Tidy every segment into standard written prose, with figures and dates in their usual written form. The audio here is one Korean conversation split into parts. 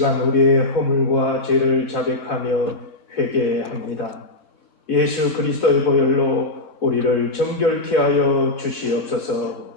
시간 우리의 허물과 죄를 자백하며 회개합니다. 예수 그리스도의 보혈로 우리를 정결케 하여 주시옵소서.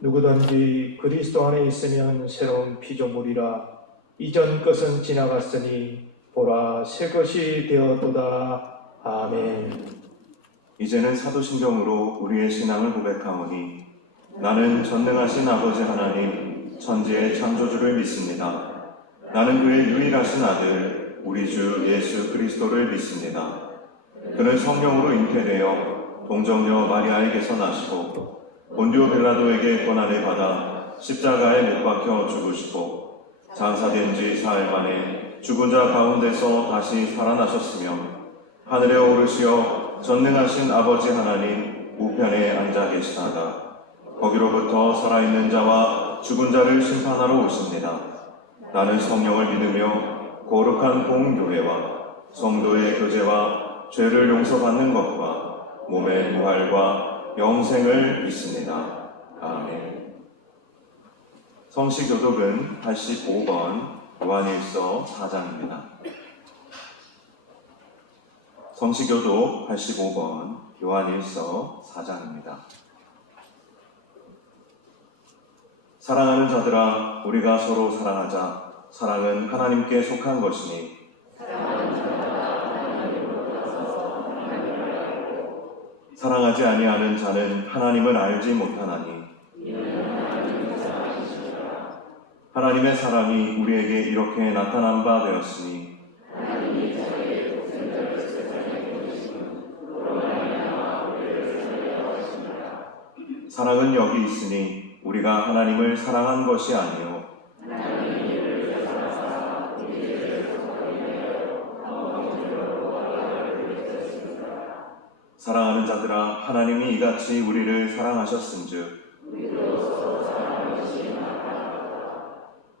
누구든지 그리스도 안에 있으면 새로운 피조물이라. 이전 것은 지나갔으니 보라 새 것이 되었도다. 아멘. 이제는 사도신경으로 우리의 신앙을 고백하오니 나는 전능하신 아버지 하나님 천지의 창조주를 믿습니다. 나는 그의 유일하신 아들 우리 주 예수 그리스도를 믿습니다. 그는 성령으로 잉태되어 동정녀 마리아에게서 나시고 본디오 빌라도에게 고난을 받아 십자가에 못 박혀 죽으시고 장사된 지 사흘 만에 죽은 자 가운데서 다시 살아나셨으며 하늘에 오르시어 전능하신 아버지 하나님 우편에 앉아 계시다가 거기로부터 살아있는 자와 죽은 자를 심판하러 오십니다. 나는 성령을 믿으며 거룩한 공교회와 성도의 교제와 죄를 용서받는 것과 몸의 부활과 영생을 믿습니다. 아멘. 성시교독은 85번 요한일서 4장입니다. 성시교독 85번 요한일서 4장입니다. 사랑하는 자들아, 우리가 서로 사랑하자. 사랑은 하나님께 속한 것이니 사랑하지 아니하는 자는 하나님을 알지 못하나니 하나님의 사랑이 우리에게 이렇게 나타난 바 되었으니 사랑은 여기 있으니 우리가 하나님을 사랑한 것이 아니요 사랑하는 자들아, 하나님이 이같이 우리를 사랑하셨은즉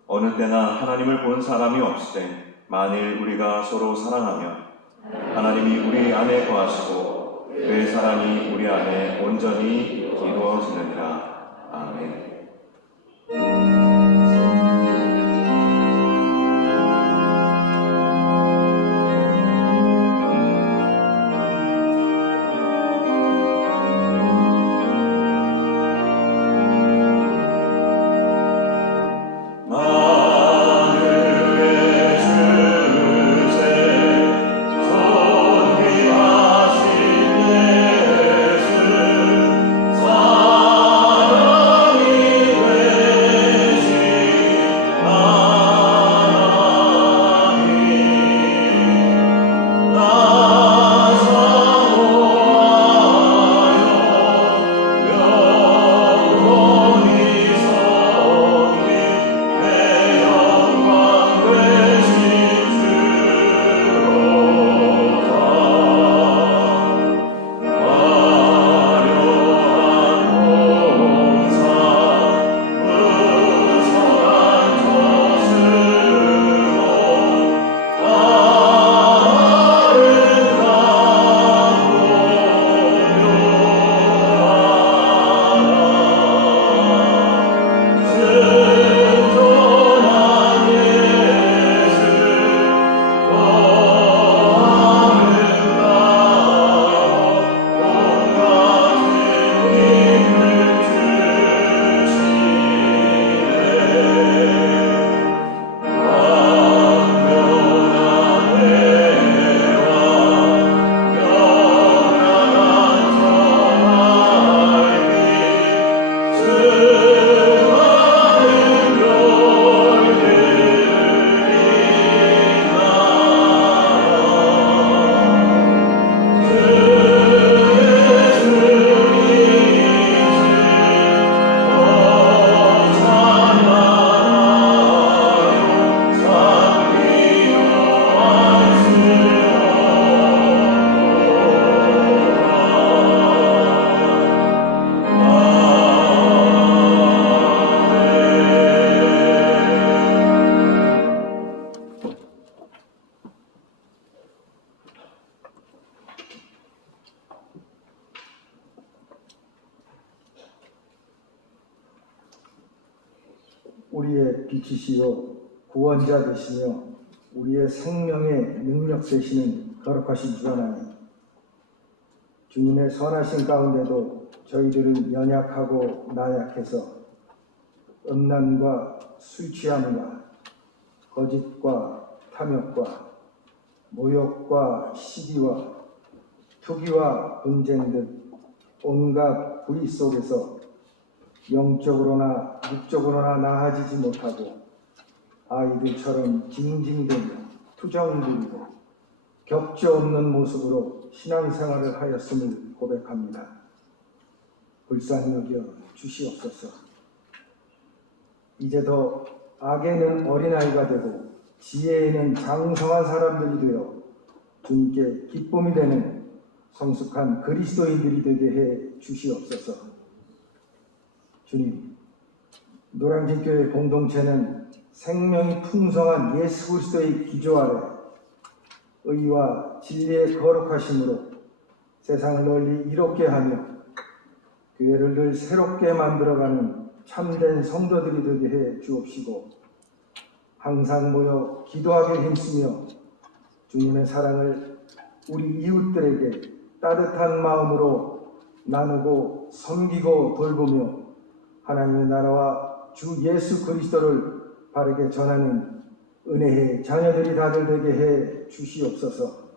어느 때나 하나님을 본 사람이 없으되 만일 우리가 서로 사랑하면 하나님이 우리 안에 거하시고 그의 사랑이 우리 안에 온전히 이루어지느니라. 아멘. 사랑이 우리의 빛이시요 구원자 되시며 우리의 생명의 능력 되시는 거룩하신 주 하나님, 주님의 선하신 가운데도 저희들은 연약하고 나약해서 음란과 술 취함과 거짓과 탐욕과 모욕과 시기와 투기와 분쟁 등 온갖 불의 속에서 영적으로나 육적으로나 나아지지 못하고 아이들처럼 징징대며 투정부리고 격조 없는 모습으로 신앙생활을 하였음을 고백합니다. 불쌍히 여겨 주시옵소서. 이제 더 악에는 어린아이가 되고 지혜에는 장성한 사람들이 되어 주님께 기쁨이 되는 성숙한 그리스도인들이 되게 해 주시옵소서. 주님, 노량진교회 공동체는 생명이 풍성한 예수 그리스도의 기조 아래 의와 진리의 거룩하심으로 세상을 널리 이롭게 하며 교회를 늘 새롭게 만들어가는 참된 성도들이 되게 해 주옵시고, 항상 모여 기도하게 힘쓰며 주님의 사랑을 우리 이웃들에게 따뜻한 마음으로 나누고 섬기고 돌보며 하나님의 나라와 주 예수 그리스도를 바르게 전하는 은혜의 자녀들이 다들 되게 해 주시옵소서.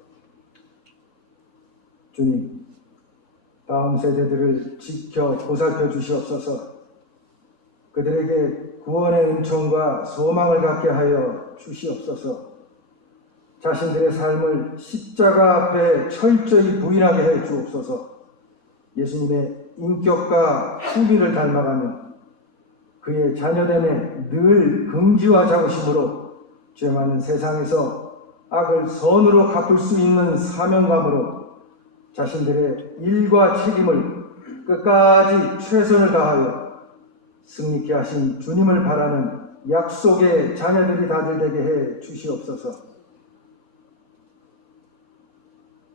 주님, 다음 세대들을 지켜 보살펴 주시옵소서. 그들에게 구원의 은총과 소망을 갖게 하여 주시옵소서. 자신들의 삶을 십자가 앞에 철저히 부인하게 해 주옵소서. 예수님의 인격과 후기를 닮아가며 그의 자녀됨에 늘 긍지와 자부심으로 죄 많은 세상에서 악을 선으로 갚을 수 있는 사명감으로 자신들의 일과 책임을 끝까지 최선을 다하여 승리케 하신 주님을 바라는 약속의 자녀들이 다들 되게 해 주시옵소서.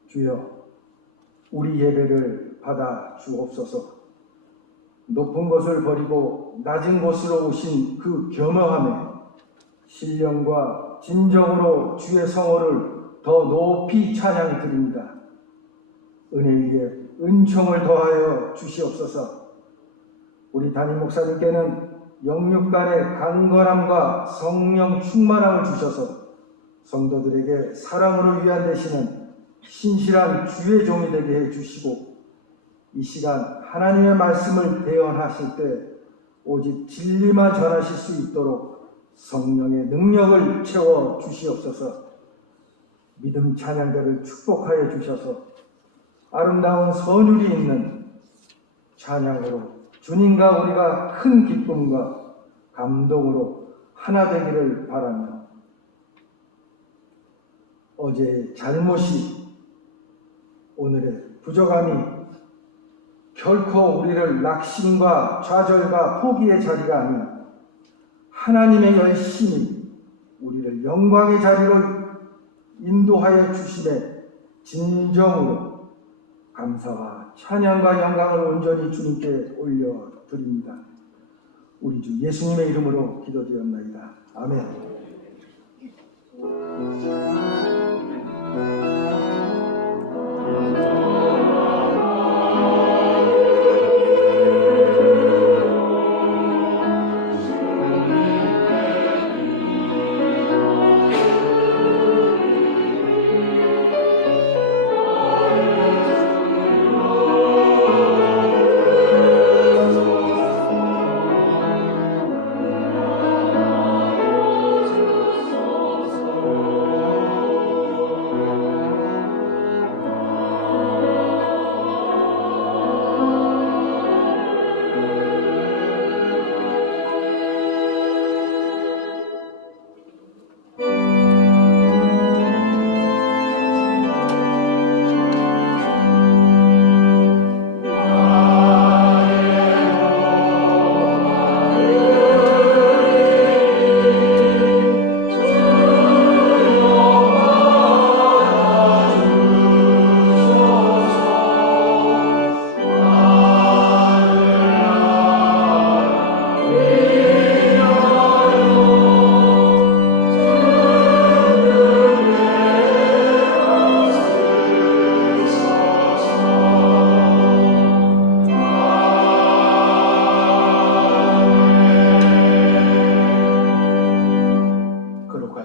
주여, 우리 예배를 받아 주옵소서. 높은 곳을 버리고 낮은 곳으로 오신 그 겸허함에 신령과 진정으로 주의 성호를 더 높이 찬양 드립니다. 은혜 위에 은총을 더하여 주시옵소서. 우리 담임 목사님께는 영육 간의 강건함과 성령 충만함을 주셔서 성도들에게 사랑으로 위안되시는 신실한 주의 종이 되게 해 주시고, 이 시간 하나님의 말씀을 대언하실 때 오직 진리만 전하실 수 있도록 성령의 능력을 채워 주시옵소서. 믿음 찬양대를 축복하여 주셔서 아름다운 선율이 있는 찬양으로 주님과 우리가 큰 기쁨과 감동으로 하나 되기를 바라며, 어제의 잘못이 오늘의 부족함이 결코 우리를 낙심과 좌절과 포기의 자리가 아닌 하나님의 열심이 우리를 영광의 자리로 인도하여 주심에 진정으로 감사와 찬양과 영광을 온전히 주님께 올려드립니다. 우리 주 예수님의 이름으로 기도드렸나이다. 아멘.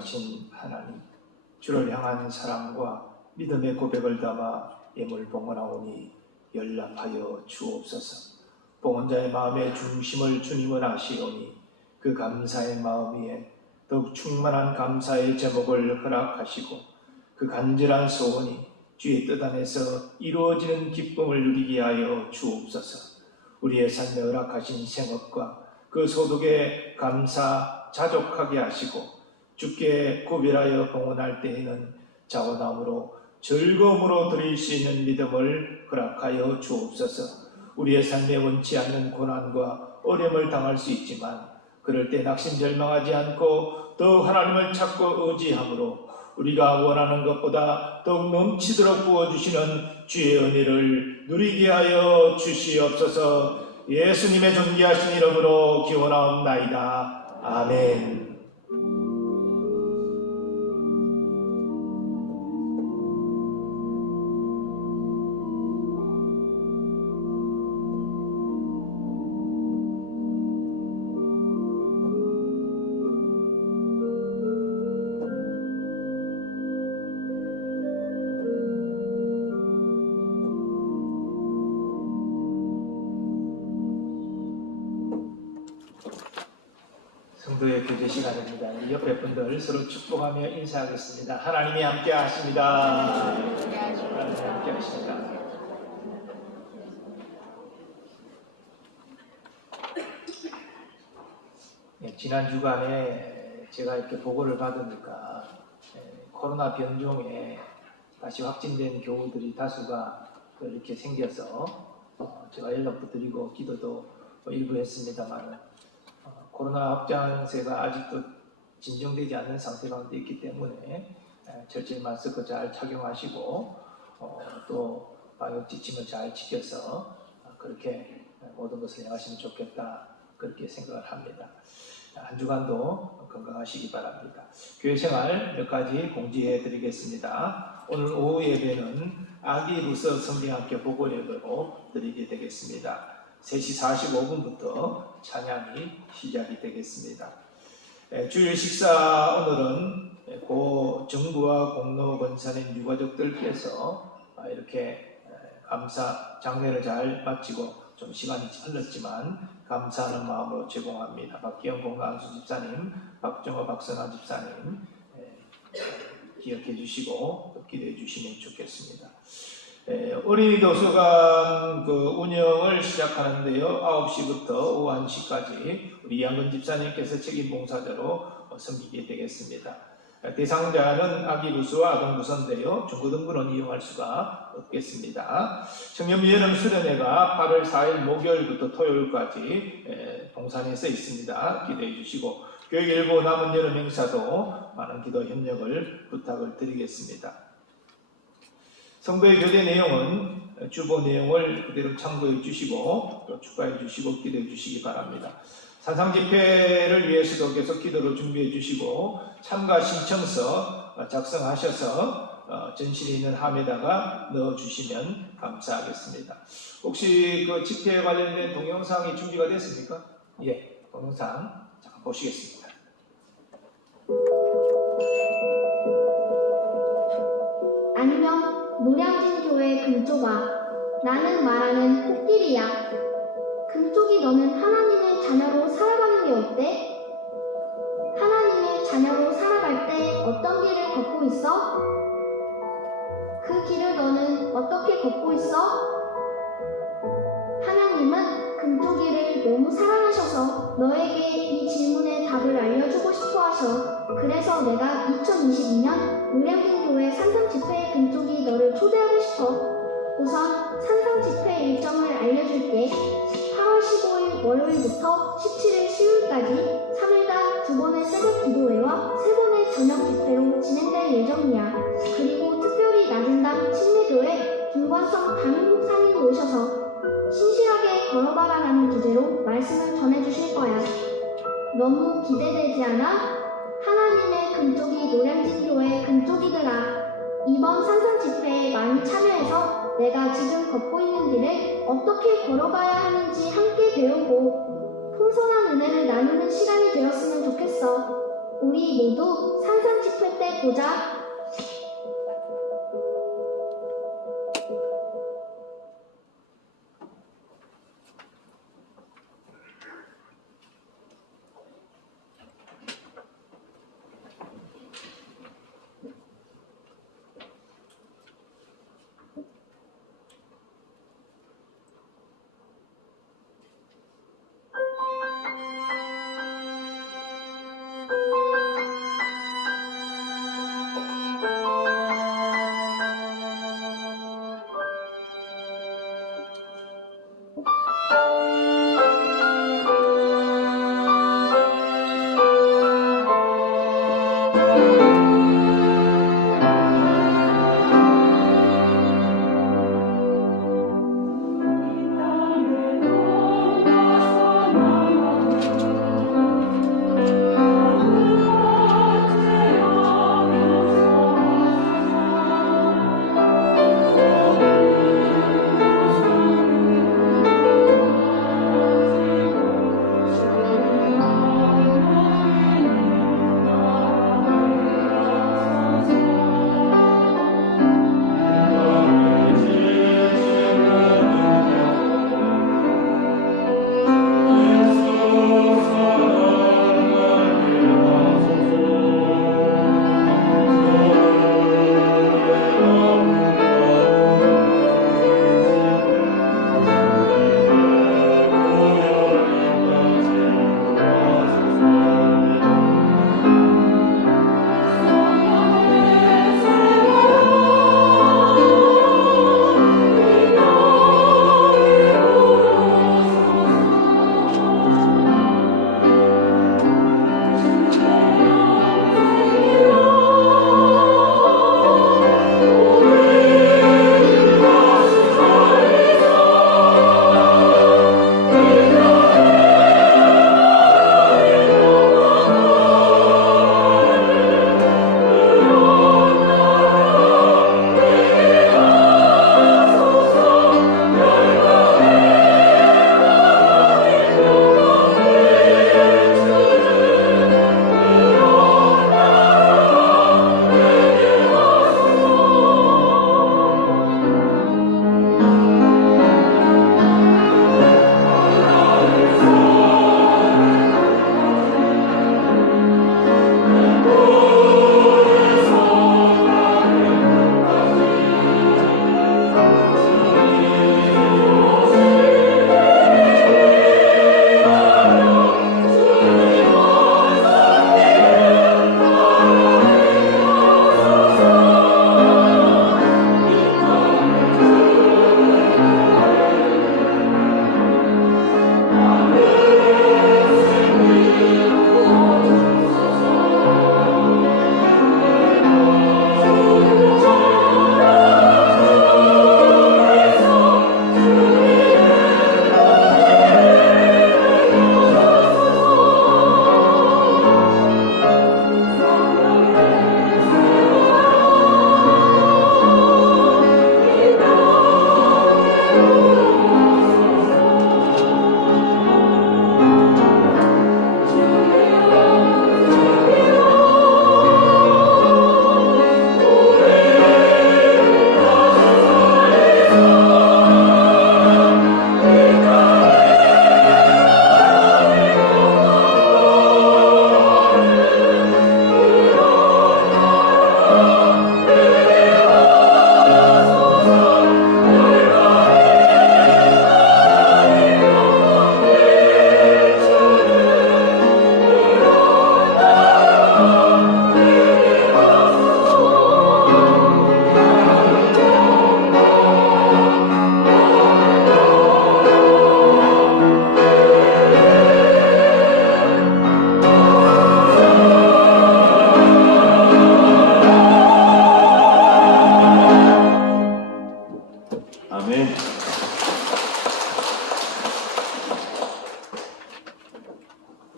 거룩하신 하나님, 주를 향한 사랑과 믿음의 고백을 담아 예물 봉헌하오니 연락하여 주옵소서. 봉헌자의 마음의 중심을 주님은 아시오니 그 감사의 마음 위에 더욱 충만한 감사의 제목을 허락하시고 그 간절한 소원이 주의 뜻 안에서 이루어지는 기쁨을 누리게 하여 주옵소서. 우리의 삶에 허락하신 생업과 그 소득에 감사 자족하게 하시고 주께 구별하여 봉헌할 때에는 자원함으로 즐거움으로 드릴 수 있는 믿음을 허락하여 주옵소서. 우리의 삶에 원치 않는 고난과 어려움을 당할 수 있지만 그럴 때 낙심절망하지 않고 더 하나님을 찾고 의지함으로 우리가 원하는 것보다 더욱 넘치도록 부어주시는 주의 은혜를 누리게 하여 주시옵소서. 예수님의 존귀하신 이름으로 기원하옵나이다. 아멘. 성도의 교제 시간입니다. 이 옆에 분들 서로 축복하며 인사하겠습니다. 하나님이 함께 하십니다. 하나님이 함께 하십니다. 지난 주간에 제가 이렇게 보고를 받으니까 코로나 변종에 다시 확진된 교우들이 다수가 이렇게 생겨서 제가 연락도 드리고 기도도 일부 했습니다만 코로나 확장세가 아직도 진정되지 않는 상태 가운데 있기 때문에 철저히 마스크 잘 착용하시고 또 방역 지침을 잘 지켜서 그렇게 모든 것을 행하시면 좋겠다 그렇게 생각을 합니다. 한 주간도 건강하시기 바랍니다. 교회 생활 몇 가지 공지해 드리겠습니다. 오늘 오후 예배는 아기부서 성경학교 보고예배로 드리게 되겠습니다. 3시 45분부터 찬양이 시작이 되겠습니다. 주일 식사 오늘은 고 정부와 공로 권사님 유가족들께서 이렇게 감사 장례를 잘 마치고 좀 시간이 흘렀지만 감사하는 마음으로 제공합니다. 박기영 공감수 집사님, 박정호 박선아 집사님 기억해 주시고 또 기도해 주시면 좋겠습니다. 어린이 도서관 운영을 시작하는데요. 9시부터 오후 1시까지 우리 이한근 집사님께서 책임 봉사자로 섬기게 되겠습니다. 대상자는 아기부서와 아동부서인데요. 중고등부는 이용할 수가 없겠습니다. 청년부 여름 수련회가 8월 4일 목요일부터 토요일까지 동산에서 있습니다. 기대해 주시고 교육 일부 남은 여름 행사도 많은 기도 협력을 부탁을 드리겠습니다. 성도의 교대 내용은 주보 내용을 그대로 참고해 주시고 또 추가해 주시고 기도해 주시기 바랍니다. 산상 집회를 위해서도 계속 기도로 준비해 주시고 참가 신청서 작성하셔서 전실에 있는 함에다가 넣어 주시면 감사하겠습니다. 혹시 그 집회에 관련된 동영상이 준비가 됐습니까? 예, 동영상 잠깐 보시겠습니다. 안녕, 노량진교회 금쪽아. 나는 말하는 코끼리야. 금쪽이 너는 하나님의 자녀로 살아가는 게 어때? 하나님의 자녀로 살아갈 때 어떤 길을 걷고 있어? 그 길을 너는 어떻게 걷고 있어? 하나님은 금쪽이를 너무 사랑하셔서 너에게 이 질문의 답을 알려주고 싶어 하셔. 그래서 내가 2022년 노량진교회 산상집회에 금쪽이 너를 초대하고 싶어. 우선 산상집회 일정을 알려줄게. 8월 15일 월요일부터 17일 수요일까지 3일간 2번의 새벽 기도회와 3번의 저녁 집회로 진행될 예정이야. 그리고 특별히 낮은 당 침례교회 김관성 담임목사님이 오셔서 신실하게 걸어가라라는 주제로 말씀을 전해주실 거야. 너무 기대되지 않아? 하나님의 금쪽이 노량진교회 금쪽이들아, 이번 산상 집회에 많이 참여해서 내가 지금 걷고 있는 길을 어떻게 걸어가야 하는지 함께 배우고 풍성한 은혜를 나누는 시간이 되었으면 좋겠어. 우리 모두 산상 집회 때 보자.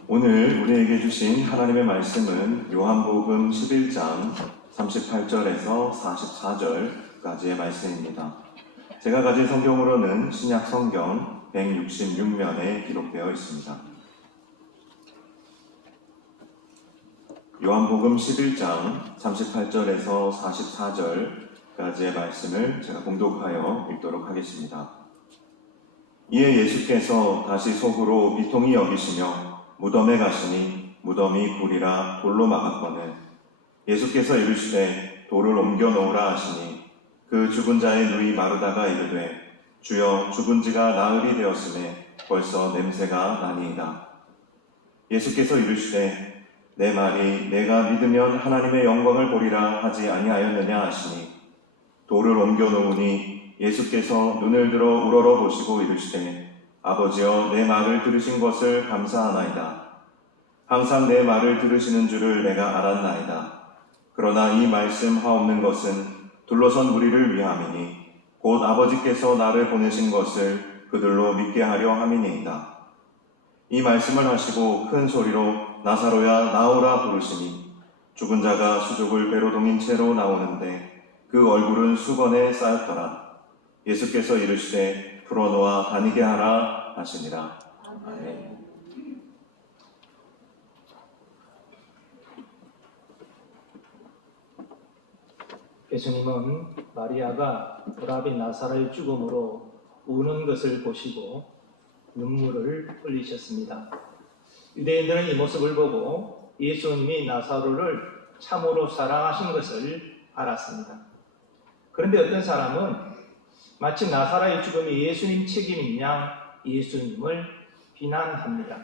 오늘 우리에게 주신 하나님의 말씀은 요한복음 11장 38절에서 44절까지의 말씀입니다. 제가 가진 성경으로는 신약 성경 166면에 기록되어 있습니다. 요한복음 11장 38절에서 44절까지의 말씀을 제가 봉독하여 읽도록 하겠습니다. 이에 예수께서 다시 속으로 비통히 여기시며 무덤에 가시니 무덤이 굴이라 돌로 막았거늘 예수께서 이르시되 돌을 옮겨 놓으라 하시니 그 죽은 자의 누이 마르다가 이르되 주여 죽은 지가 나흘이 되었음에 벌써 냄새가 나니이다. 예수께서 이르시되 내 말이 내가 믿으면 하나님의 영광을 보리라 하지 아니하였느냐 하시니 돌을 옮겨 놓으니 예수께서 눈을 들어 우러러 보시고 이르시되 아버지여 내 말을 들으신 것을 감사하나이다. 항상 내 말을 들으시는 줄을 내가 알았나이다. 그러나 이 말씀 하옵는 것은 둘러선 무리를 위함이니 곧 아버지께서 나를 보내신 것을 그들로 믿게 하려 함이니이다. 이 말씀을 하시고 큰 소리로 나사로야 나오라 부르시니 죽은 자가 수족을 배로 동인 채로 나오는데 그 얼굴은 수건에 쌓였더라. 예수께서 이르시되 풀어놓아 다니게 하라 하시니라. 아멘. 예수님은 마리아가 오라비 나사로의 죽음으로 우는 것을 보시고 눈물을 흘리셨습니다. 유대인들은 이 모습을 보고 예수님이 나사로를 참으로 사랑하신 것을 알았습니다. 그런데 어떤 사람은 마치 나사로의 죽음이 예수님 책임인 양 예수님을 비난합니다.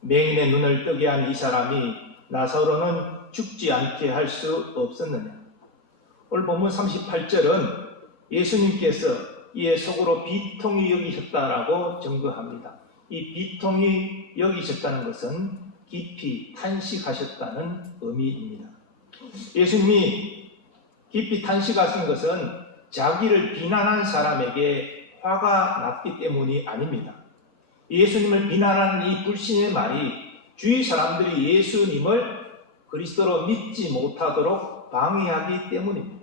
맹인의 눈을 뜨게 한 이 사람이 나사로는 죽지 않게 할 수 없었느냐? 오늘 본문 38절은 예수님께서 이에 속으로 비통히 여기셨다라고 증거합니다. 이 비통히 여기셨다는 것은 깊이 탄식하셨다는 의미입니다. 예수님이 깊이 탄식하신 것은 자기를 비난한 사람에게 화가 났기 때문이 아닙니다. 예수님을 비난하는 이 불신의 말이 주위 사람들이 예수님을 그리스도로 믿지 못하도록 방해하기 때문입니다.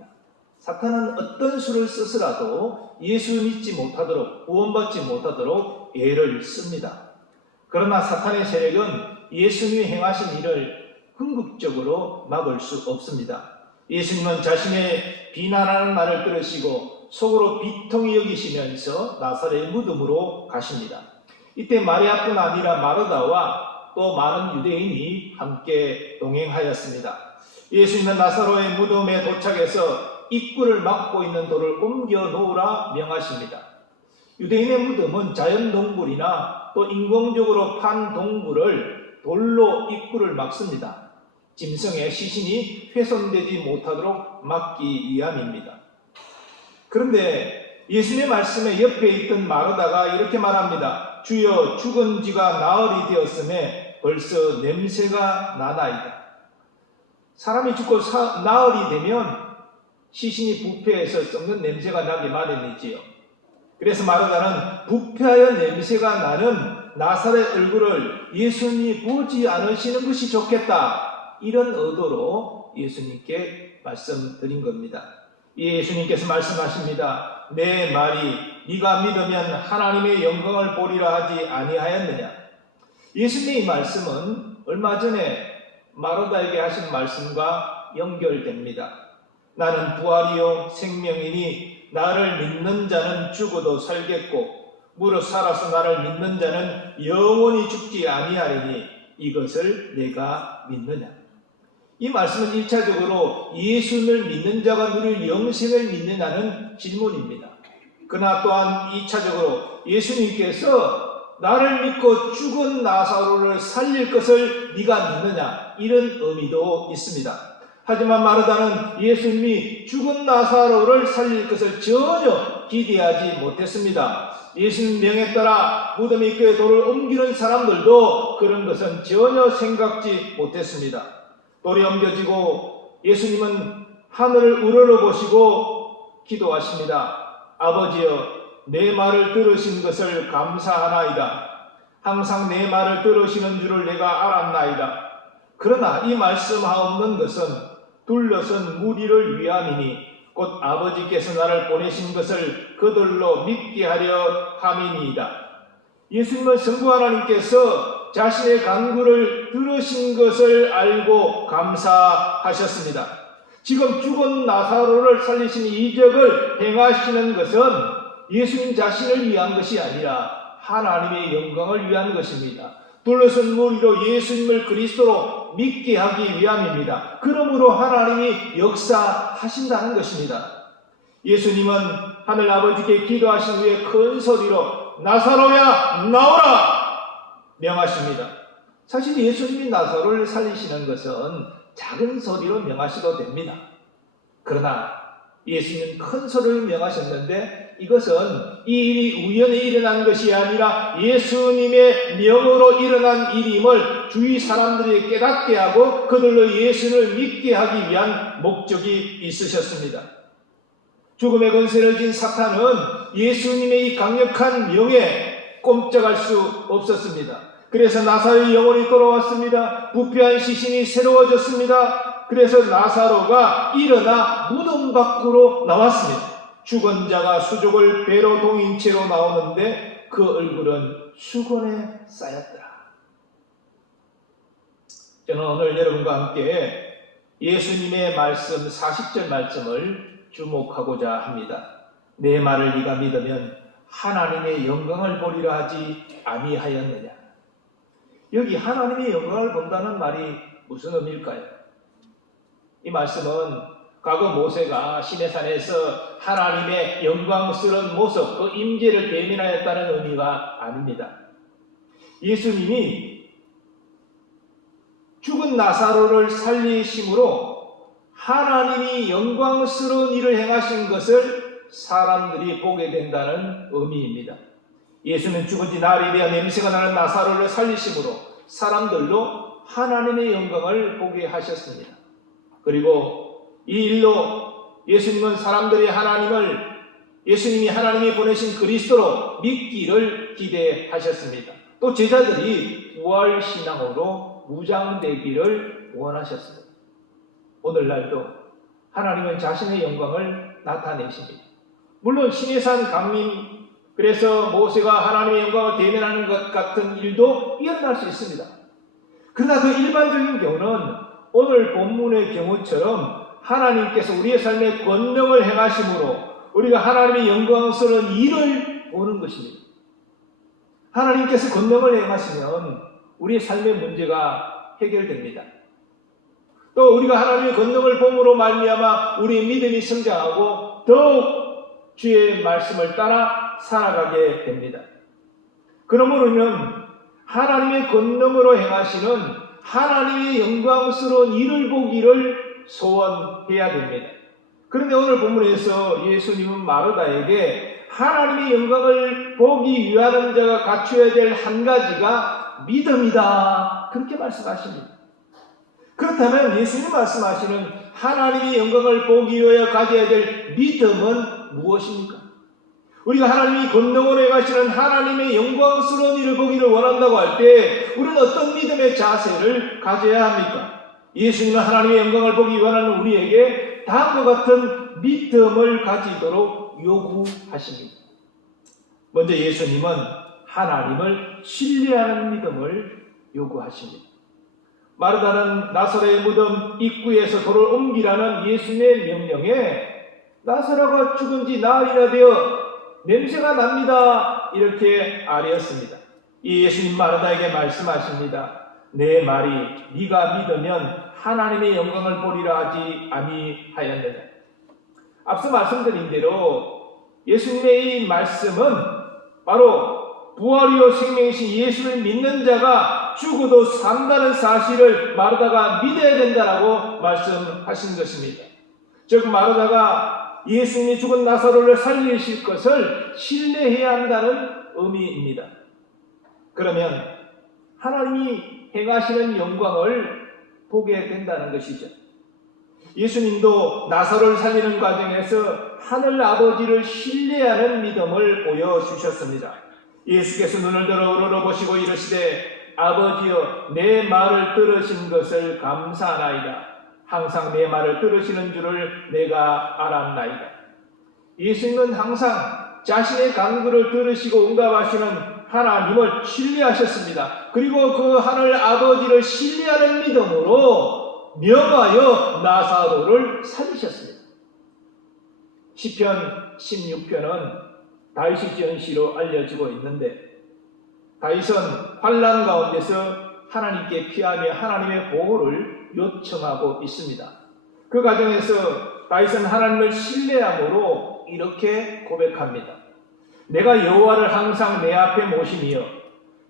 사탄은 어떤 수를 쓰더라도 예수 믿지 못하도록, 구원받지 못하도록 애를 씁니다. 그러나 사탄의 세력은 예수님이 행하신 일을 궁극적으로 막을 수 없습니다. 예수님은 자신의 비난하는 말을 들으시고 속으로 비통히 여기시면서 나사렛의 무덤으로 가십니다. 이때 마리아뿐 아니라 마르다와 또 많은 유대인이 함께 동행하였습니다. 예수님은 나사로의 무덤에 도착해서 입구를 막고 있는 돌을 옮겨 놓으라 명하십니다. 유대인의 무덤은 자연 동굴이나 또 인공적으로 판 동굴을 돌로 입구를 막습니다. 짐승의 시신이 훼손되지 못하도록 막기 위함입니다. 그런데 예수님의 말씀에 옆에 있던 마르다가 이렇게 말합니다. 주여 죽은 지가 나흘이 되었음에 벌써 냄새가 나나이다. 사람이 죽고 나흘이 되면 시신이 부패해서 썩는 냄새가 나게 마련이지요. 그래서 마르다는 부패하여 냄새가 나는 나사렛 얼굴을 예수님이 보지 않으시는 것이 좋겠다. 이런 의도로 예수님께 말씀드린 겁니다. 예수님께서 말씀하십니다. 내 말이 네가 믿으면 하나님의 영광을 보리라 하지 아니하였느냐. 예수님의 이 말씀은 얼마 전에 마르다에게 하신 말씀과 연결됩니다. 나는 부활이요 생명이니 나를 믿는 자는 죽어도 살겠고 무릇 살아서 나를 믿는 자는 영원히 죽지 아니하리니 이것을 내가 믿느냐. 이 말씀은 1차적으로 예수를 믿는 자가 누릴 영생을 믿느냐는 질문입니다. 그러나 또한 2차적으로 예수님께서 나를 믿고 죽은 나사로를 살릴 것을 네가 믿느냐, 이런 의미도 있습니다. 하지만 마르다는 예수님이 죽은 나사로를 살릴 것을 전혀 기대하지 못했습니다. 예수님 명에 따라 무덤 입구에 돌을 옮기는 사람들도 그런 것은 전혀 생각지 못했습니다. 돌이 옮겨지고 예수님은 하늘을 우러러보시고 기도하십니다. 아버지여, 내 말을 들으신 것을 감사하나이다. 항상 내 말을 들으시는 줄을 내가 알았나이다. 그러나 이 말씀하옵는 것은 둘러선 무리를 위함이니 곧 아버지께서 나를 보내신 것을 그들로 믿게 하려 함이니이다. 예수님은 성부 하나님께서 자신의 간구를 들으신 것을 알고 감사하셨습니다. 지금 죽은 나사로를 살리신 이적을 행하시는 것은 예수님 자신을 위한 것이 아니라 하나님의 영광을 위한 것입니다. 둘러선 무리로 예수님을 그리스도로 믿게 하기 위함입니다. 그러므로 하나님이 역사하신다는 것입니다. 예수님은 하늘 아버지께 기도하신 후에 큰 소리로 나사로야 나오라 명하십니다. 사실 예수님이 나사로를 살리시는 것은 작은 소리로 명하셔도 됩니다. 그러나 예수님은 큰 소리를 명하셨는데 이것은 이 일이 우연히 일어난 것이 아니라 예수님의 명으로 일어난 일임을 주위 사람들이 깨닫게 하고 그들로 예수를 믿게 하기 위한 목적이 있으셨습니다. 죽음의 권세를 진 사탄은 예수님의 이 강력한 명에 꼼짝할 수 없었습니다. 그래서 나사로의 영혼이 돌아왔습니다. 부패한 시신이 새로워졌습니다. 그래서 나사로가 일어나 무덤 밖으로 나왔습니다. 죽은 자가 수족을 배로 동인 채로 나오는데 그 얼굴은 수건에 쌓였더라. 저는 오늘 여러분과 함께 예수님의 말씀 40절 말씀을 주목하고자 합니다. 내 말을 네가 믿으면 하나님의 영광을 보리라 하지 아니하였느냐. 여기 하나님의 영광을 본다는 말이 무슨 의미일까요? 이 말씀은 과거 모세가 시내산에서 하나님의 영광스러운 모습, 그 임재를 대면하였다는 의미가 아닙니다. 예수님이 죽은 나사로를 살리심으로 하나님이 영광스러운 일을 행하신 것을 사람들이 보게 된다는 의미입니다. 예수는 죽은 지 나흘이 되어 냄새가 나는 나사로를 살리심으로 사람들로 하나님의 영광을 보게 하셨습니다. 그리고 이 일로 예수님은 사람들이 예수님이 하나님이 보내신 그리스도로 믿기를 기대하셨습니다. 또 제자들이 부활신앙으로 무장되기를 원하셨습니다. 오늘날도 하나님은 자신의 영광을 나타내십니다. 물론 시내산 강림, 그래서 모세가 하나님의 영광을 대면하는 것 같은 일도 일어날 수 있습니다. 그러나 그 일반적인 경우는 오늘 본문의 경우처럼 하나님께서 우리의 삶에 권능을 행하심으로 우리가 하나님의 영광스러운 일을 보는 것입니다. 하나님께서 권능을 행하시면 우리의 삶의 문제가 해결됩니다. 또 우리가 하나님의 권능을 봄으로 말미암아 우리의 믿음이 성장하고 더욱 주의 말씀을 따라 살아가게 됩니다. 그러므로 우리는 하나님의 권능으로 행하시는 하나님의 영광스러운 일을 보기를 소원해야 됩니다. 그런데 오늘 본문에서 예수님은 마르다에게 하나님의 영광을 보기 위하는 자가 갖추어야 될 한 가지가 믿음이다. 그렇게 말씀하십니다. 그렇다면 예수님 말씀하시는 하나님의 영광을 보기 위하여 가져야 될 믿음은 무엇입니까? 우리가 하나님이 권능으로 행하시는 하나님의 영광스러운 일을 보기를 원한다고 할 때 우리는 어떤 믿음의 자세를 가져야 합니까? 예수님은 하나님의 영광을 보기 원하는 우리에게 다음과 같은 믿음을 가지도록 요구하십니다. 먼저 예수님은 하나님을 신뢰하는 믿음을 요구하십니다. 마르다는 나사로의 무덤 입구에서 돌을 옮기라는 예수님의 명령에 나사로가 죽은 지 나흘이나 되어 냄새가 납니다. 이렇게 아뢰었습니다. 이 예수님 마르다에게 말씀하십니다. 내 말이 네가 믿으면 하나님의 영광을 보리라 하지 아니하였느냐. 앞서 말씀드린 대로 예수님의 이 말씀은 바로 부활이요 생명이신 예수를 믿는 자가 죽어도 산다는 사실을 마르다가 믿어야 된다라고 말씀하신 것입니다. 즉 마르다가 예수님이 죽은 나사로를 살리실 것을 신뢰해야 한다는 의미입니다. 그러면 하나님이 행하시는 영광을 보게 된다는 것이죠. 예수님도 나사로를 살리는 과정에서 하늘 아버지를 신뢰하는 믿음을 보여주셨습니다. 예수께서 눈을 들어 우러러보시고 이르시되 아버지여 내 말을 들으신 것을 감사하나이다. 항상 내 말을 들으시는 줄을 내가 알았나이다. 예수님은 항상 자신의 간구를 들으시고 응답하시는 하나님을 신뢰하셨습니다. 그리고 그 하늘 아버지를 신뢰하는 믿음으로 명하여 나사로를 살리셨습니다. 시편 16편은 다윗이 지은 시로 알려지고 있는데, 다윗은 환난 가운데서 하나님께 피하며 하나님의 보호를 요청하고 있습니다. 그 과정에서 다윗은 하나님을 신뢰함으로 이렇게 고백합니다. 내가 여호와를 항상 내 앞에 모시며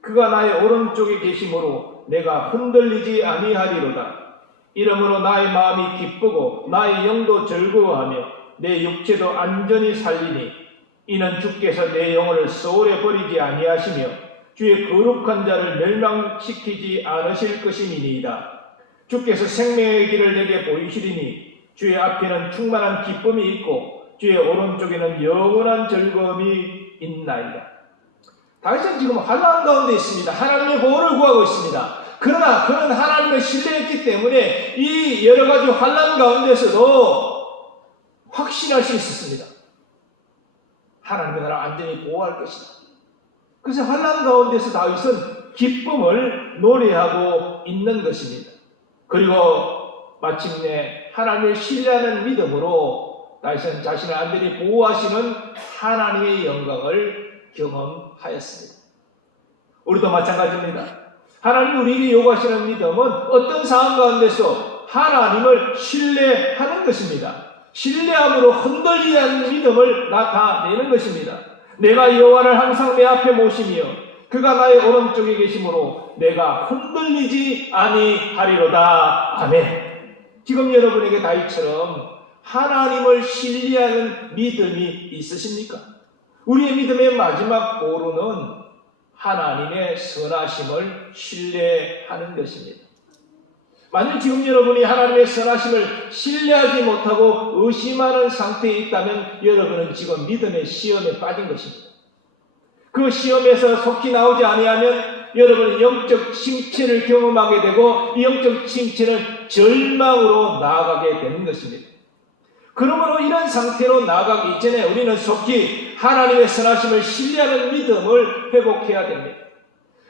그가 나의 오른쪽에 계심으로 내가 흔들리지 아니하리로다. 이러므로 나의 마음이 기쁘고 나의 영도 즐거워하며 내 육체도 안전히 살리니 이는 주께서 내 영혼을 소홀히 버리지 아니하시며 주의 거룩한 자를 멸망시키지 않으실 것임이니이다. 주께서 생명의 길을 내게 보이시리니 주의 앞에는 충만한 기쁨이 있고 주의 오른쪽에는 영원한 즐거움이 있나이다. 다윗은 지금 환난 가운데 있습니다. 하나님의 보호를 구하고 있습니다. 그러나 그는 하나님을 신뢰했기 때문에 이 여러 가지 환난 가운데서도 확신할 수 있었습니다. 하나님이 나를 안전히 보호할 것이다. 그래서 환난 가운데서 다윗은 기쁨을 노래하고 있는 것입니다. 그리고 마침내 하나님을 신뢰하는 믿음으로 다윗은 자신을 안전히 보호하시는 하나님의 영광을 경험하였습니다. 우리도 마찬가지입니다. 하나님이 우리에게 요구하시는 믿음은 어떤 상황 가운데서 하나님을 신뢰하는 것입니다. 신뢰함으로 흔들리지 않는 믿음을 나타내는 것입니다. 내가 여호와를 항상 내 앞에 모시며 그가 나의 오른쪽에 계심으로 내가 흔들리지 아니하리로다. 아멘. 지금 여러분에게 다윗처럼 하나님을 신뢰하는 믿음이 있으십니까? 우리의 믿음의 마지막 보루는 하나님의 선하심을 신뢰하는 것입니다. 만일 지금 여러분이 하나님의 선하심을 신뢰하지 못하고 의심하는 상태에 있다면 여러분은 지금 믿음의 시험에 빠진 것입니다. 그 시험에서 속히 나오지 아니하면 여러분은 영적 침체를 경험하게 되고 이 영적 침체는 절망으로 나아가게 되는 것입니다. 그러므로 이런 상태로 나아가기 이전에 우리는 속히 하나님의 선하심을 신뢰하는 믿음을 회복해야 됩니다.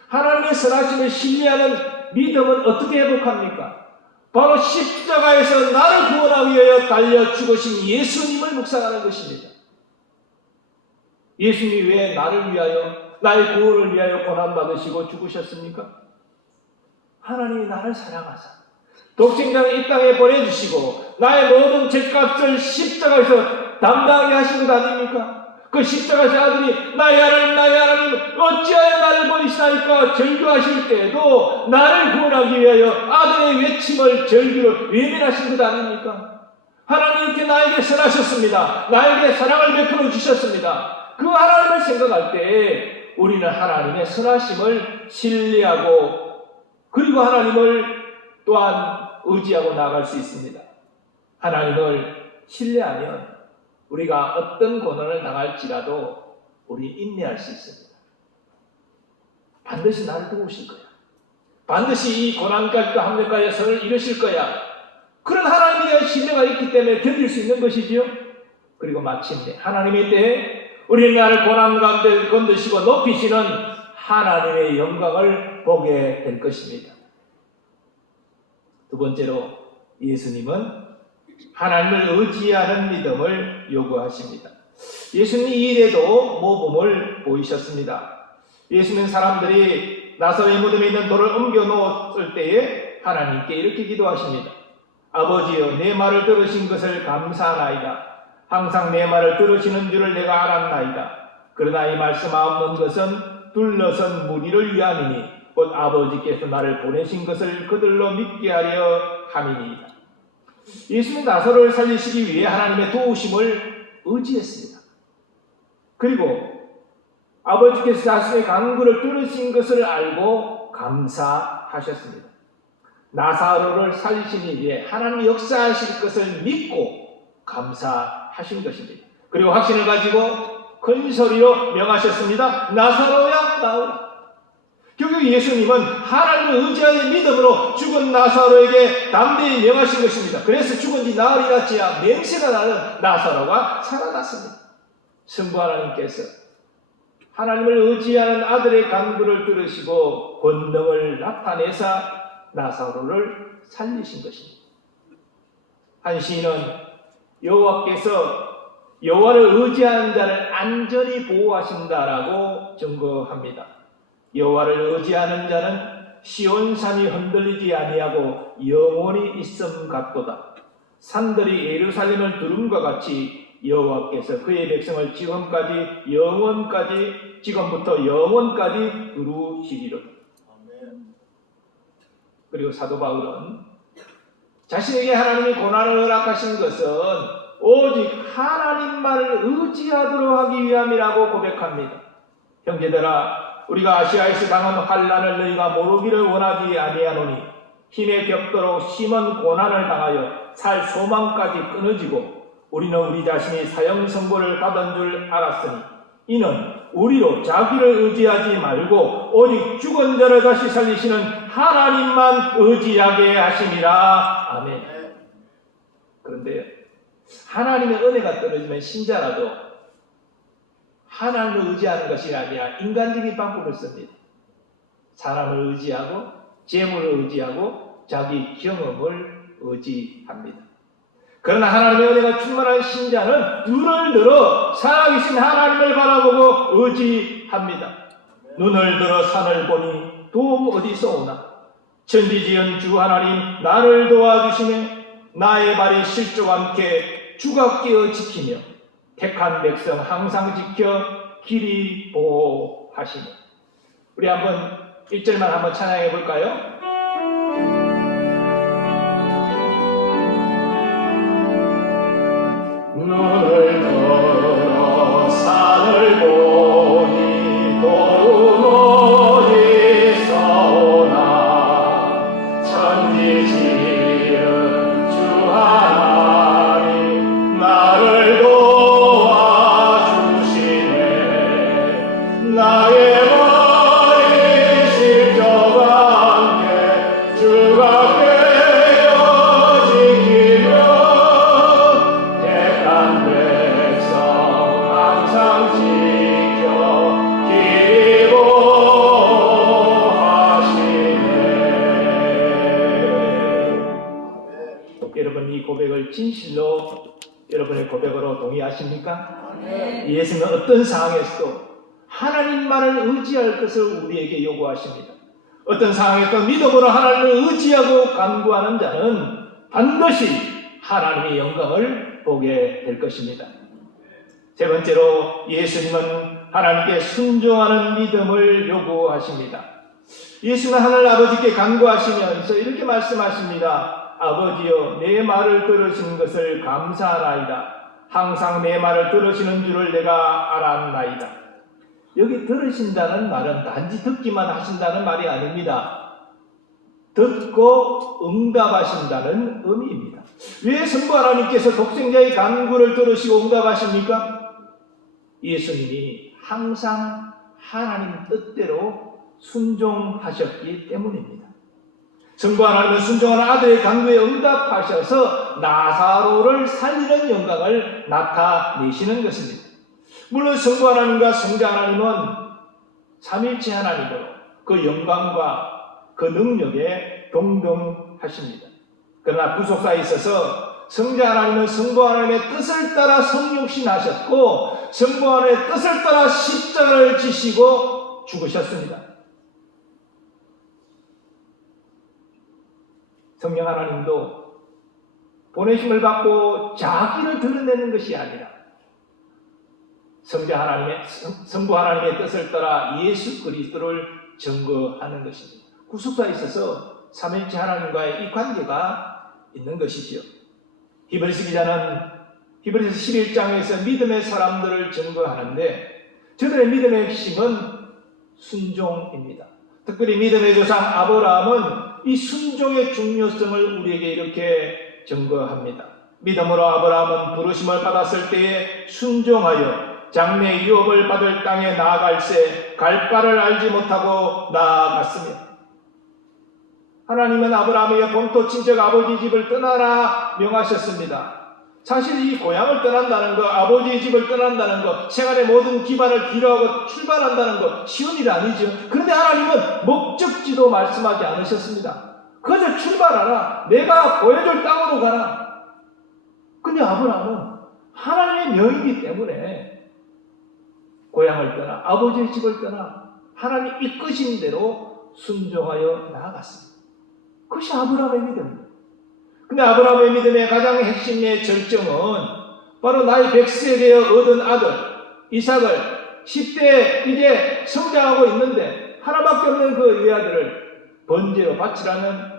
하나님의 선하심을 신뢰하는 믿음은 어떻게 회복합니까? 바로 십자가에서 나를 구원하기 위하여 달려 죽으신 예수님을 묵상하는 것입니다. 예수님이 왜 나를 위하여, 나의 구원을 위하여 고난받으시고 죽으셨습니까? 하나님이 나를 사랑하사 독생자를 이 땅에 보내주시고 나의 모든 죄값을 십자가에서 담당하게 하신 것 아닙니까? 그 십자가에서 아들이 나의 하나님 어찌하여 나를 버리시나이까 절규하실 때에도 나를 구원하기 위하여 아들의 외침을 절규로 외면하신 것 아닙니까? 하나님께 나에게 선하셨습니다. 나에게 사랑을 베풀어 주셨습니다. 그 하나님을 생각할 때 우리는 하나님의 선하심을 신뢰하고 그리고 하나님을 또한 의지하고 나아갈 수 있습니다. 하나님을 신뢰하면 우리가 어떤 고난을 당할지라도 우리 인내할 수 있습니다. 반드시 나를 도우실 거야. 반드시 이 고난까지도 함정까지 선을 이루실 거야. 그런 하나님에 대한 신뢰가 있기 때문에 견딜 수 있는 것이지요. 그리고 마침내 하나님의 때에 우리는 나를 고난 가운데 건드시고 높이시는 하나님의 영광을 보게 될 것입니다. 두 번째로 예수님은 하나님을 의지하는 믿음을 요구하십니다. 예수님이 이 일에도 모범을 보이셨습니다. 예수님은 사람들이 나사로의 무덤에 있는 돌을 옮겨 놓았을 때에 하나님께 이렇게 기도하십니다. 아버지여 내 말을 들으신 것을 감사하나이다. 항상 내 말을 들으시는 줄을 내가 알았나이다. 그러나 이 말씀하옵는 것은 둘러선 무리를 위함이니 곧 아버지께서 나를 보내신 것을 그들로 믿게 하려 함이니이다. 예수님은 나사로를 살리시기 위해 하나님의 도우심을 의지했습니다. 그리고 아버지께서 자신의 간구를 들으신 것을 알고 감사하셨습니다. 나사로를 살리시기 위해 하나님이 역사하실 것을 믿고 감사하신 것입니다. 그리고 확신을 가지고 큰 소리로 명하셨습니다. 나사로야 나오라. 결국 예수님은 하나님을 의지하는 믿음으로 죽은 나사로에게 담대히 명하신 것입니다. 그래서 죽은 지 나흘이 났지야 냄새가 나는 나사로가 살아났습니다. 성부 하나님께서 하나님을 의지하는 아들의 간구를 들으시고 권능을 나타내사 나사로를 살리신 것입니다. 한 시인은 여호와께서 여호와를 의지하는 자를 안전히 보호하신다라고 증거합니다. 여호와를 의지하는 자는 시온산이 흔들리지 아니하고 영원히 있음 같도다. 산들이 예루살렘을 두름과 같이 여호와께서 그의 백성을 지금부터 영원까지 두루시리로다. 그리고 사도 바울은 자신에게 하나님이 고난을 허락하신 것은 오직 하나님만을 의지하도록 하기 위함이라고 고백합니다. 형제들아, 우리가 아시아에서 당한 환난을 너희가 모르기를 원하지 아니하노니 힘에 겹도록 심한 고난을 당하여 살 소망까지 끊어지고 우리는 우리 자신이 사형 선고를 받은 줄 알았으니 이는 우리로 자기를 의지하지 말고 오직 죽은 자를 다시 살리시는 하나님만 의지하게 하심이라. 아멘. 그런데 하나님의 은혜가 떨어지면 신자라도 하나님을 의지하는 것이 아니라 인간적인 방법을 씁니다. 사람을 의지하고 재물을 의지하고 자기 경험을 의지합니다. 그러나 하나님의 은혜가 충만한 신자는 눈을 들어 살아계신 하나님을 바라보고 의지합니다. 눈을 들어 산을 보니 도움 어디서 오나? 천지지은 주 하나님 나를 도와주시네. 나의 발이 실족 않게 주가 끼어 지키며 택한 백성 항상 지켜 길이 보호하시네. 우리 한번 1절만 한번 찬양해 볼까요? 눈을 들어 산을 보니 도움 어디서 오나? 천지지은 주 하나님 나를 도와주시네. 나의 머리 실족 않게 주가 진실로 여러분의 고백으로 동의하십니까? 예수님은 어떤 상황에서도 하나님만을 의지할 것을 우리에게 요구하십니다. 어떤 상황에서도 믿음으로 하나님을 의지하고 간구하는 자는 반드시 하나님의 영광을 보게 될 것입니다. 세 번째로 예수님은 하나님께 순종하는 믿음을 요구하십니다. 예수님은 하늘 아버지께 간구하시면서 이렇게 말씀하십니다. 아버지여, 내 말을 들으시는 것을 감사하나이다. 항상 내 말을 들으시는 줄을 내가 알았나이다. 여기 들으신다는 말은 단지 듣기만 하신다는 말이 아닙니다. 듣고 응답하신다는 의미입니다. 왜 성부 하나님께서 독생자의 간구를 들으시고 응답하십니까? 예수님이 항상 하나님 뜻대로 순종하셨기 때문입니다. 성부 하나님은 순종하는 아들의 간구에 응답하셔서 나사로를 살리는 영광을 나타내시는 것입니다. 물론 성부 하나님과 성자 하나님은 삼일체 하나님으로 그 영광과 그 능력에 동등하십니다. 그러나 구속사에 있어서 성자 하나님은 성부 하나님의 뜻을 따라 성육신하셨고 성부 하나님의 뜻을 따라 십자가를 지시고 죽으셨습니다. 성령 하나님도 보내심을 받고 자기를 드러내는 것이 아니라 성부 하나님의 뜻을 따라 예수 그리스도를 증거하는 것입니다. 구속사에 있어서 삼일체 하나님과의 이 관계가 있는 것이지요. 히브리서 기자는 히브리서 11장에서 믿음의 사람들을 증거하는데 저들의 믿음의 핵심은 순종입니다. 특별히 믿음의 조상 아브라함은 이 순종의 중요성을 우리에게 이렇게 증거합니다. 믿음으로 아브라함은 부르심을 받았을 때에 순종하여 장래 유업을 받을 땅에 나아갈새 갈 바를 알지 못하고 나아갔으며 하나님은 아브라함에게 본토 친척 아버지 집을 떠나라 명하셨습니다. 사실 이 고향을 떠난다는 거, 아버지의 집을 떠난다는 거, 생활의 모든 기반을 뒤로하고 출발한다는 거 쉬운 일 아니죠. 그런데 하나님은 목적지도 말씀하지 않으셨습니다. 그저 출발하라. 내가 보여줄 땅으로 가라. 근데 아브라함은 하나님의 명이기 때문에 고향을 떠나 아버지의 집을 떠나 하나님 이끄신 대로 순종하여 나아갔습니다. 그것이 아브라함의 믿음입니다. 근데 아브라함의 믿음의 가장 핵심의 절정은 바로 나이 100세 되어 얻은 아들 이삭을 10대 이제 성장하고 있는데 하나밖에 없는 그 외아들을 번제로 바치라는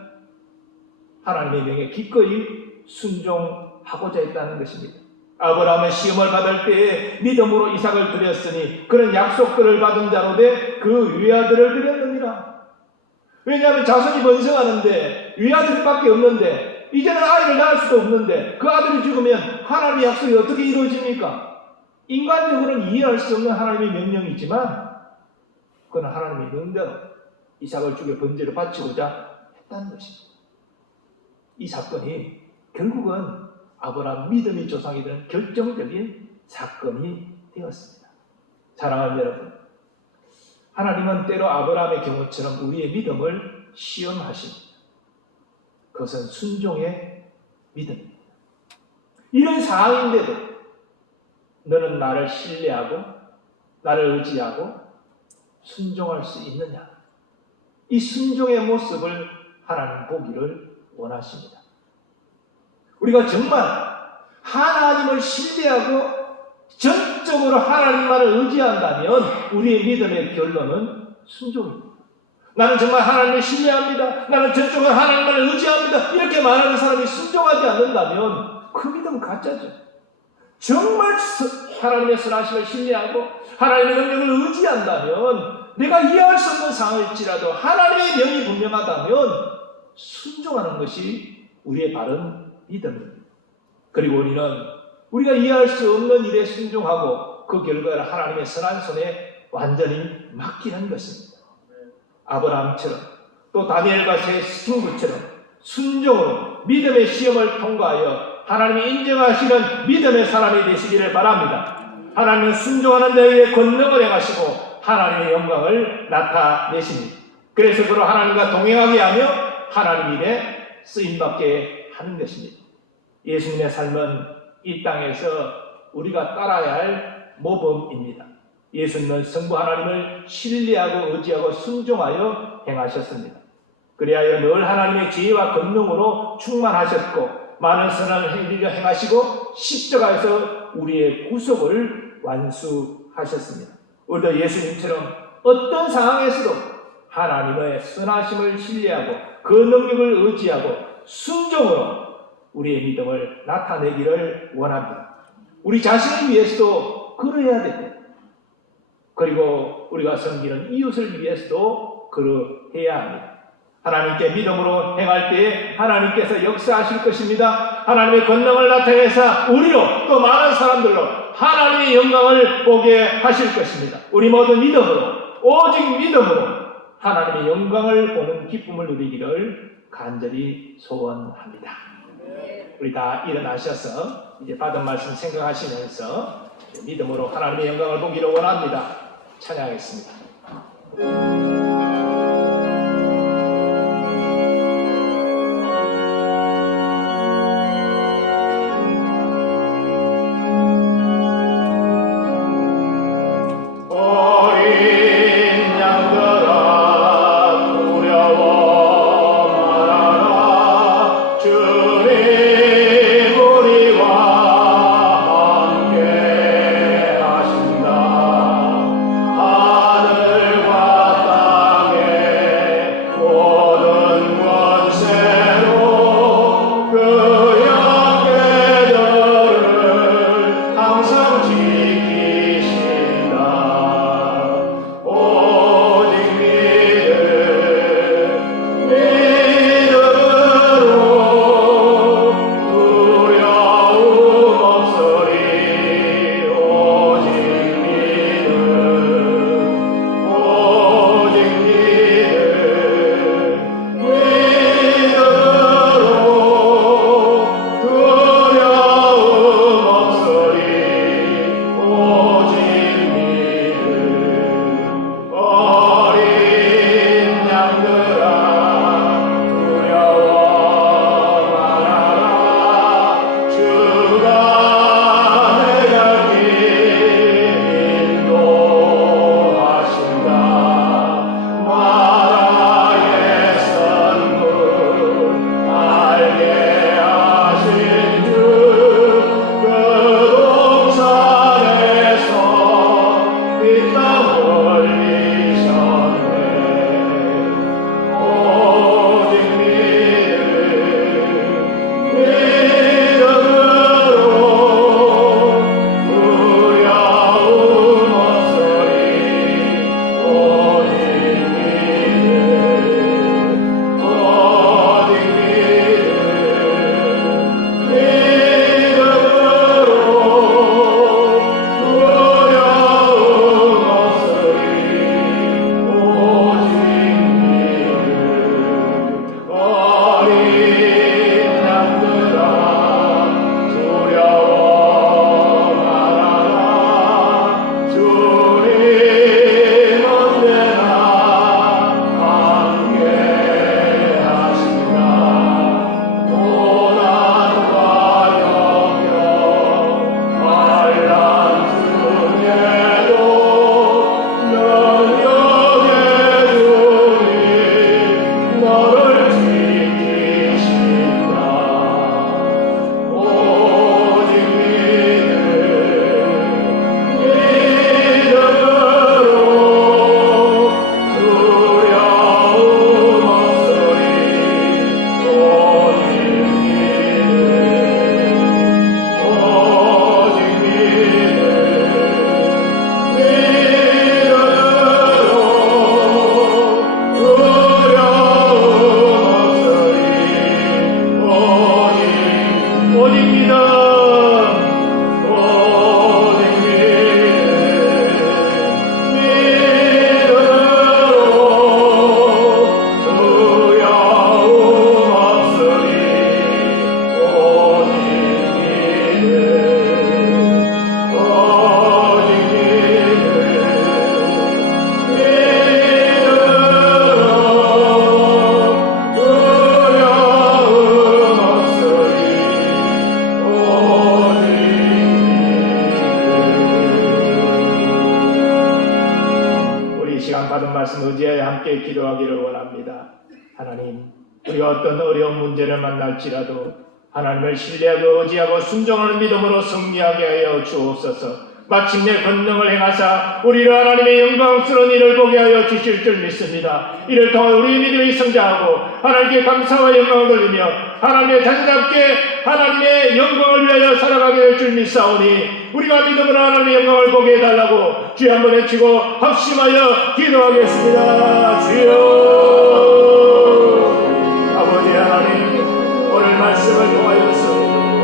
하나님의 명에 기꺼이 순종하고자 했다는 것입니다. 아브라함은 시험을 받을 때에 믿음으로 이삭을 드렸으니 그런 약속들을 받은 자로 돼 그 외아들을 드렸느니라. 왜냐하면 자손이 번성하는데 외아들밖에 없는데 이제는 아이를 낳을 수도 없는데 그 아들이 죽으면 하나님의 약속이 어떻게 이루어집니까? 인간적으로는 이해할 수 없는 하나님의 명령이지만 그건 하나님의 명대로 이삭을 죽여 번제로 바치고자 했다는 것입니다. 이 사건이 결국은 아브라함 믿음의 조상이 되는 결정적인 사건이 되었습니다. 사랑하는 여러분, 하나님은 때로 아브라함의 경우처럼 우리의 믿음을 시험하십니다. 그것은 순종의 믿음입니다. 이런 상황인데도 너는 나를 신뢰하고 나를 의지하고 순종할 수 있느냐? 이 순종의 모습을 하나님 보기를 원하십니다. 우리가 정말 하나님을 신뢰하고 전적으로 하나님만을 의지한다면 우리의 믿음의 결론은 순종입니다. 나는 정말 하나님을 신뢰합니다. 나는 전적으로 하나님만을 의지합니다. 이렇게 말하는 사람이 순종하지 않는다면 그 믿음은 가짜죠. 정말 하나님의 선하심을 신뢰하고 하나님의 능력을 의지한다면 내가 이해할 수 없는 상황일지라도 하나님의 명이 분명하다면 순종하는 것이 우리의 바른 믿음입니다. 그리고 우리는 우리가 이해할 수 없는 일에 순종하고 그 결과를 하나님의 선한 손에 완전히 맡기는 것입니다. 아브라함처럼 또 다니엘과 세 친구처럼 순종으로 믿음의 시험을 통과하여 하나님이 인정하시는 믿음의 사람이 되시기를 바랍니다. 하나님은 순종하는 자에게 권능을 행하시고 하나님의 영광을 나타내십니다. 그래서 그로 하나님과 동행하게 하며 하나님 일에 쓰임받게 하는 것입니다. 예수님의 삶은 이 땅에서 우리가 따라야 할 모범입니다. 예수님은 성부 하나님을 신뢰하고 의지하고 순종하여 행하셨습니다. 그리하여 늘 하나님의 지혜와 권능으로 충만하셨고 많은 선한 행위를 행하시고 십자가에서 우리의 구속을 완수하셨습니다. 우리도 예수님처럼 어떤 상황에서도 하나님의 선하심을 신뢰하고 그 능력을 의지하고 순종으로 우리의 믿음을 나타내기를 원합니다. 우리 자신을 위해서도 그러해야 됩니다. 그리고 우리가 섬기는 이웃을 위해서도 그러해야 합니다. 하나님께 믿음으로 행할 때에 하나님께서 역사하실 것입니다. 하나님의 권능을 나타내서 우리로 또 많은 사람들로 하나님의 영광을 보게 하실 것입니다. 우리 모두 믿음으로 오직 믿음으로 하나님의 영광을 보는 기쁨을 누리기를 간절히 소원합니다. 우리 다 일어나셔서 이제 받은 말씀 생각하시면서 믿음으로 하나님의 영광을 보기를 원합니다. 찬양하겠습니다. 하늘과 하나님, 우리가 어떤 어려운 문제를 만날지라도 하나님을 신뢰하고 의지하고 순종하는 믿음으로 승리하게 하여 주옵소서. 마침내 권능을 행하사 우리를 하나님의 영광스러운 일을 보게 하여 주실 줄 믿습니다. 이를 통해 우리의 믿음이 성장하고 하나님께 감사와 영광을 돌리며 하나님의 자녀답게 하나님의 영광을 위하여 살아가게 될 줄 믿사오니 우리가 믿음으로 하나님의 영광을 보게 해달라고 주여 한번 외치고 합심하여 기도하겠습니다. 주여, 아버지 하나님, 오늘 말씀을 통하여서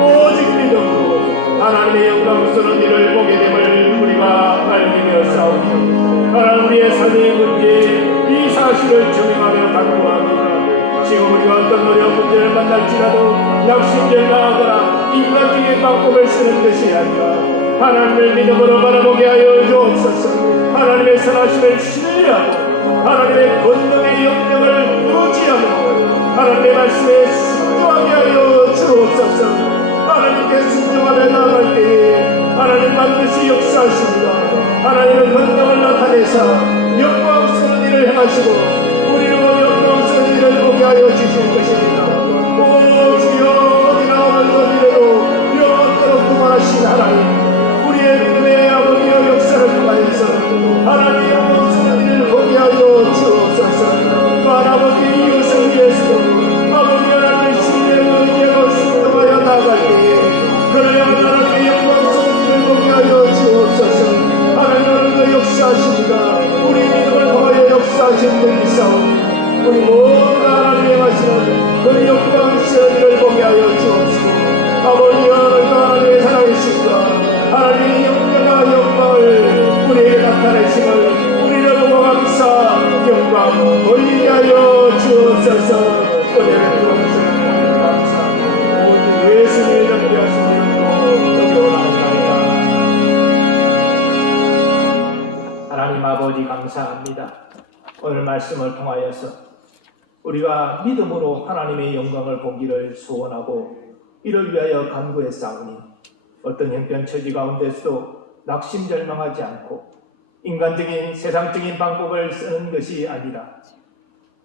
오직 믿음으로 하나님의 영광스러운 일을 보게 됨을 우리가 알게 되었사오니 하나님, 우리의 삶의 문제 이 사실을 증명하며 간구합니다. 지금 우리가 어떤 어려운 문제를 만날지라도 낙심절망하거나 인간적인 방법을 쓰는 것이 아니라 하나님을 믿음으로 바라보게 하여 주옵소서. 하나님의 선하심을 신뢰하고 하나님의 권능의 영역을 의지하며 하나님의 말씀에 순종하게 하여 주옵소서. 하나님께 순종하며 나아갈 때에 하나님 반드시 역사하십니다. 하나님은 권능을 나타내사 영광스러운 일을 행하시고 우리로 영광스러운 일을 보게 하여 주실 것입니다. 오 주여, 어디나 어느 일에도 영원토록 동하신 하나님, 우리의 믿음의 아버지의 역사를 통하여서 하나님의 영광스러운 일을 보게 하여 주옵소서. 또한 아버지의 이웃을 위해서도 아버지 하나님의 신뢰를 의지하고 순종하여 나아갈 때에 그를 향한 하나님의 영광스러운 일을 보게 하여 주옵소서. 하나님 오늘도 역사하십니다. 우리 믿음을 통하여 역사하신 줄 믿사오니 우리 모두 하나님의 행하시는 그 영광스러운 일을 보게 하여 주옵시고 아버지 오늘도 하나님의 살아계심과 하나님의 영광과 영광을 우리에게 나타내심을 우리를 보고 감사 영광 돌리게 하여 주옵소서. 은혜를 주옵소서. 감사합니다. 예수님의 존귀하신 이름으로 기도하옵나이다. 하나님 아버지 감사합니다. 오늘 말씀을 통하여서 우리가 믿음으로 하나님의 영광을 보기를 소원하고 이를 위하여 간구했사오니 어떤 형편처지 가운데서도 낙심절망하지 않고 인간적인 세상적인 방법을 쓰는 것이 아니라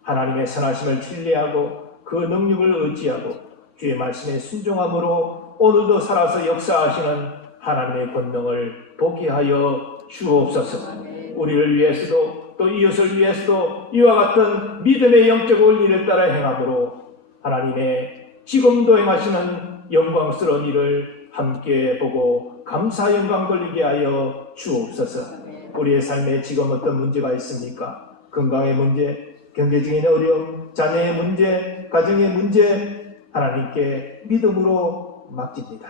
하나님의 선하심을 신뢰하고 그 능력을 의지하고 주의 말씀에 순종함으로 오늘도 살아서 역사하시는 하나님의 권능을 보게 하여 주옵소서. 우리를 위해서도 또 이웃을 위해서도 이와 같은 믿음의 영적 원리를 따라 행함으로 하나님의 지금도 행하시는 영광스러운 일을 함께 보고 감사 영광 돌리게 하여 주옵소서. 우리의 삶에 지금 어떤 문제가 있습니까? 건강의 문제, 경제적인 어려움, 자녀의 문제, 가정의 문제 하나님께 믿음으로 맡깁니다.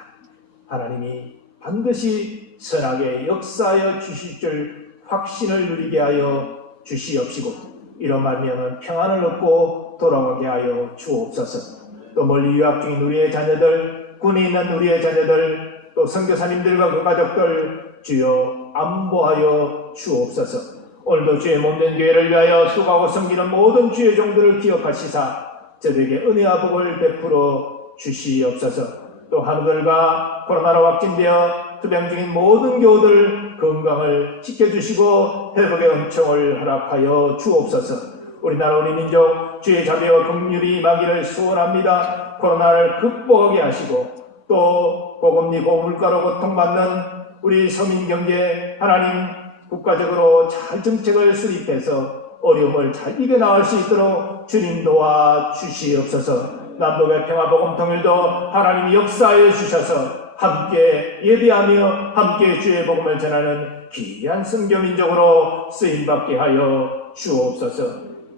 하나님이 반드시 선하게 역사하여 주실 줄 확신을 누리게 하여 주시옵시고 이로 말미암아 평안을 얻고 돌아가게 하여 주옵소서. 또 멀리 유학 중인 우리의 자녀들, 군에 있는 우리의 자녀들, 또 선교사님들과 그 가족들 주여 안보하여 주옵소서. 오늘도 주의 몸된 교회를 위하여 수고하고 섬기는 모든 주의 종들을 기억하시사 저들에게 은혜와 복을 베풀어 주시옵소서. 또 한우들과 코로나로 확진되어 투병 중인 모든 교우들 건강을 지켜주시고 회복의 은총을 허락하여 주옵소서. 우리나라 우리 민족 주의 자비와 긍휼이 임하기를 소원합니다. 코로나를 극복하게 하시고 또 고금리 고물가로 고통받는 우리 서민 경제 하나님 국가적으로 잘 정책을 수립해서 어려움을 잘 이겨나갈 수 있도록 주님 도와 주시옵소서. 남북의 평화 복음 통일도 하나님이 역사하여 주셔서 함께 예배하며 함께 주의 복음을 전하는 귀한 선교민족으로 쓰임받게 하여 주옵소서.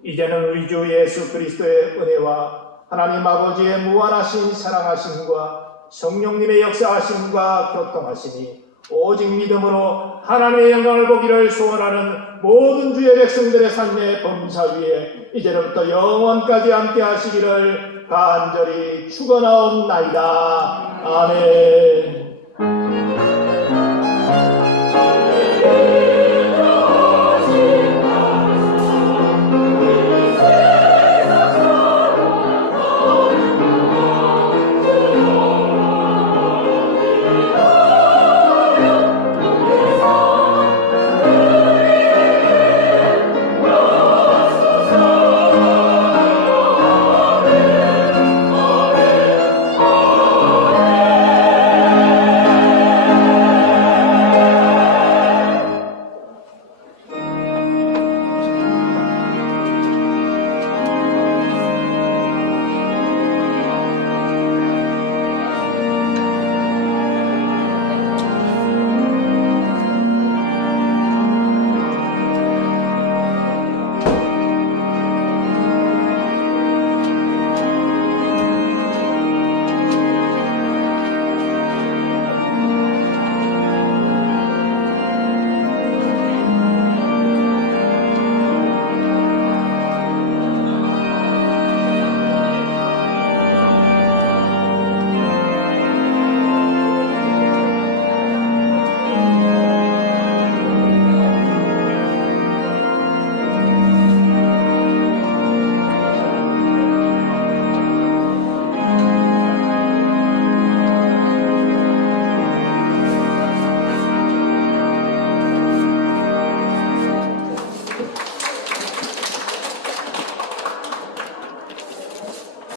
이제는 우리 주 예수 그리스도의 은혜와 하나님 아버지의 무한하신 사랑하심과 성령님의 역사하심과 교통하심이 오직 믿음으로 하나님의 영광을 보기를 소원하는 모든 주의 백성들의 삶의 범사 위에 이제로부터 영원까지 함께 하시기를 간절히 축원하옵나이다. 아멘.